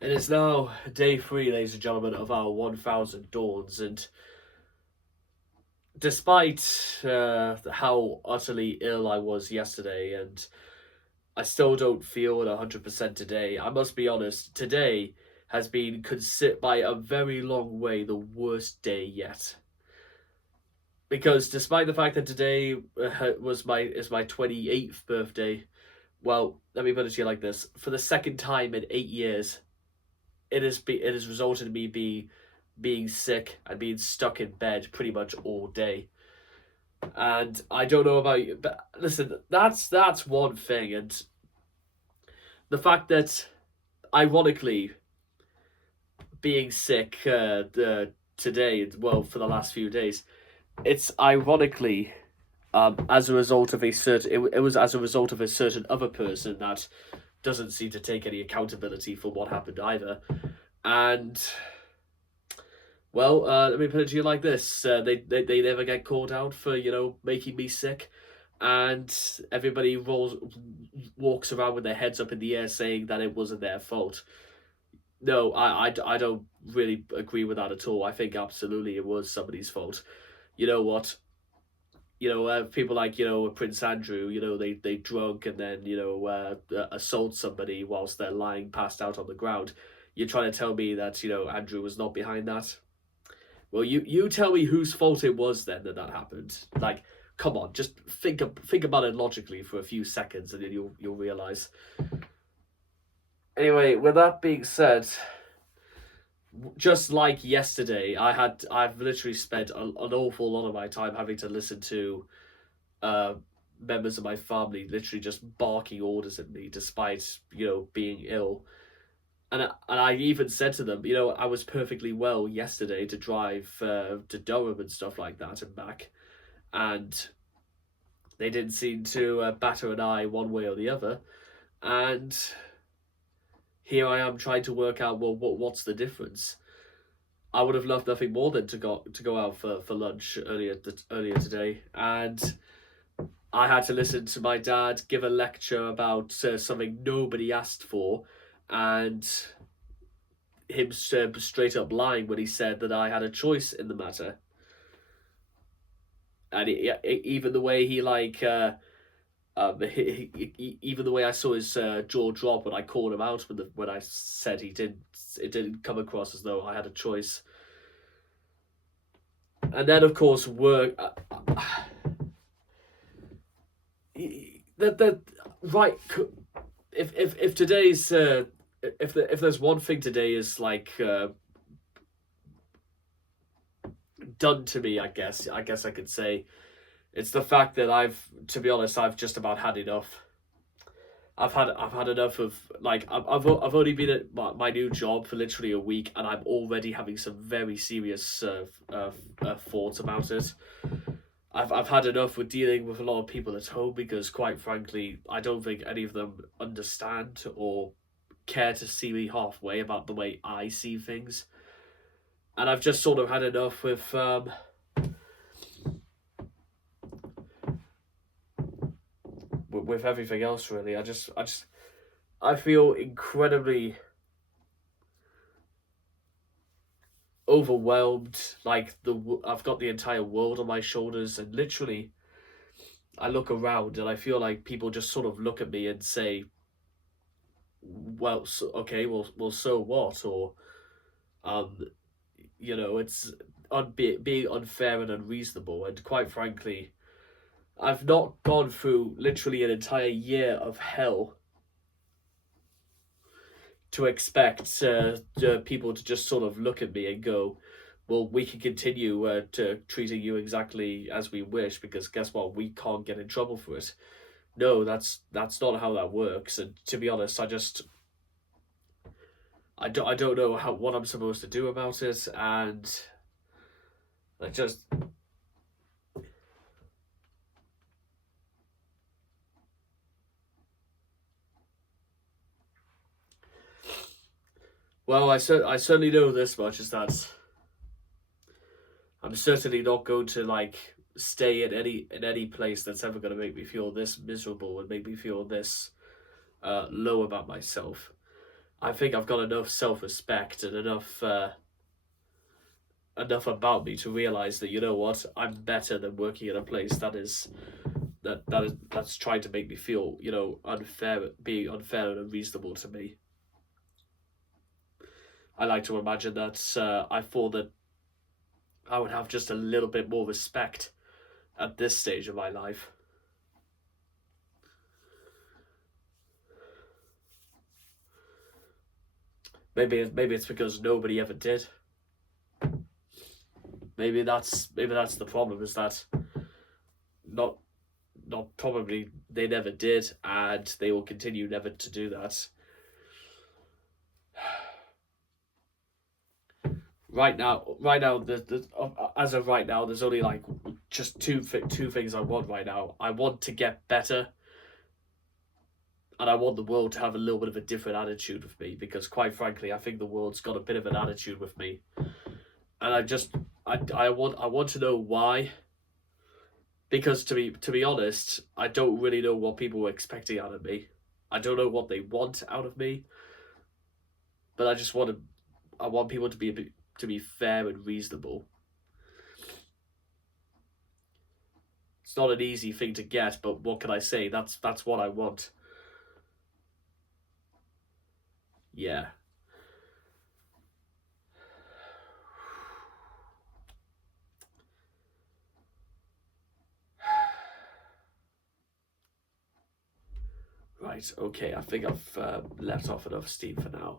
It is now day three, ladies and gentlemen, of our 1000 Dawns, and despite how utterly ill I was yesterday, and I still don't feel it 100% today, I must be honest, today has been considered by a very long way the worst day yet. Because despite the fact that today is my 28th birthday, well, let me put it to you like this: for the second time in 8 years, it has resulted in me being sick and being stuck in bed pretty much all day. And I don't know about you, but listen, that's one thing, and the fact that, ironically, being sick today, well, for the last few days, it's ironically as a result of it was as a result of a certain other person that doesn't seem to take any accountability for what happened either. And well, let me put it to you like this: they never get called out for making me sick, and everybody walks around with their heads up in the air saying that it wasn't their fault. No, I don't really agree with that at all. I think absolutely it was somebody's fault. You know what? People like Prince Andrew. They drunk and then assault somebody whilst they're lying passed out on the ground. You're trying to tell me that Andrew was not behind that? Well, you tell me whose fault it was then that happened. Like, come on, just think about it logically for a few seconds, and then you'll realize. Anyway, with that being said, just like yesterday, I've literally spent an awful lot of my time having to listen to uh members of my family literally just barking orders at me despite being ill. And I even said to them, I was perfectly well yesterday to drive to Durham and stuff like that and back, and they didn't seem to batter an eye one way or the other. And here I am trying to work out, well, what's the difference? I would have loved nothing more than to go out for lunch earlier today, and I had to listen to my dad give a lecture about something nobody asked for, and him straight up lying when he said that I had a choice in the matter. And even the way he even the way I saw his jaw drop when I called him out when I said it didn't come across as though I had a choice. And then of course work. That right. If today's if there's one thing today is done to me, I guess I could say it's the fact that to be honest, I've just about had enough. I've had enough of I've only been at my new job for literally a week, and I'm already having some very serious thoughts about it. I've had enough with dealing with a lot of people at home because, quite frankly, I don't think any of them understand or care to see me halfway about the way I see things. And I've just sort of had enough with everything else. Really, I feel incredibly overwhelmed. I've got the entire world on my shoulders, and literally, I look around and I feel like people just sort of look at me and say, "Well, so, okay, well, so what?" Or, um, it's being unfair and unreasonable. And quite frankly, I've not gone through literally an entire year of hell to expect people to just sort of look at me and go, well, we can continue to treating you exactly as we wish because guess what? We can't get in trouble for it. No, that's not how that works. And to be honest, I don't know what I'm supposed to do about it, and I just well, I certainly know this much is that I'm certainly not going to stay in any place that's ever going to make me feel this miserable and make me feel this low about myself. I think I've got enough self-respect and enough about me to realize that, you know what, I'm better than working in a place that's trying to make me feel, you know, unfair, being unfair and unreasonable to me. I like to imagine that I thought that I would have just a little bit more respect at this stage of my life. Maybe it's because nobody ever did. Maybe that's the problem, is that not probably they never did, and they will continue never to do that. Right now, as of right now, there's only like just two things I want right now. I want to get better, and I want the world to have a little bit of a different attitude with me, because quite frankly, I think the world's got a bit of an attitude with me, and I want to know why. Because to be honest, I don't really know what people were expecting out of me. I don't know what they want out of me, but I want people to be fair and reasonable. It's not an easy thing to get, but what can I say? That's what I want. Yeah. Right, okay, I think I've let off enough steam for now.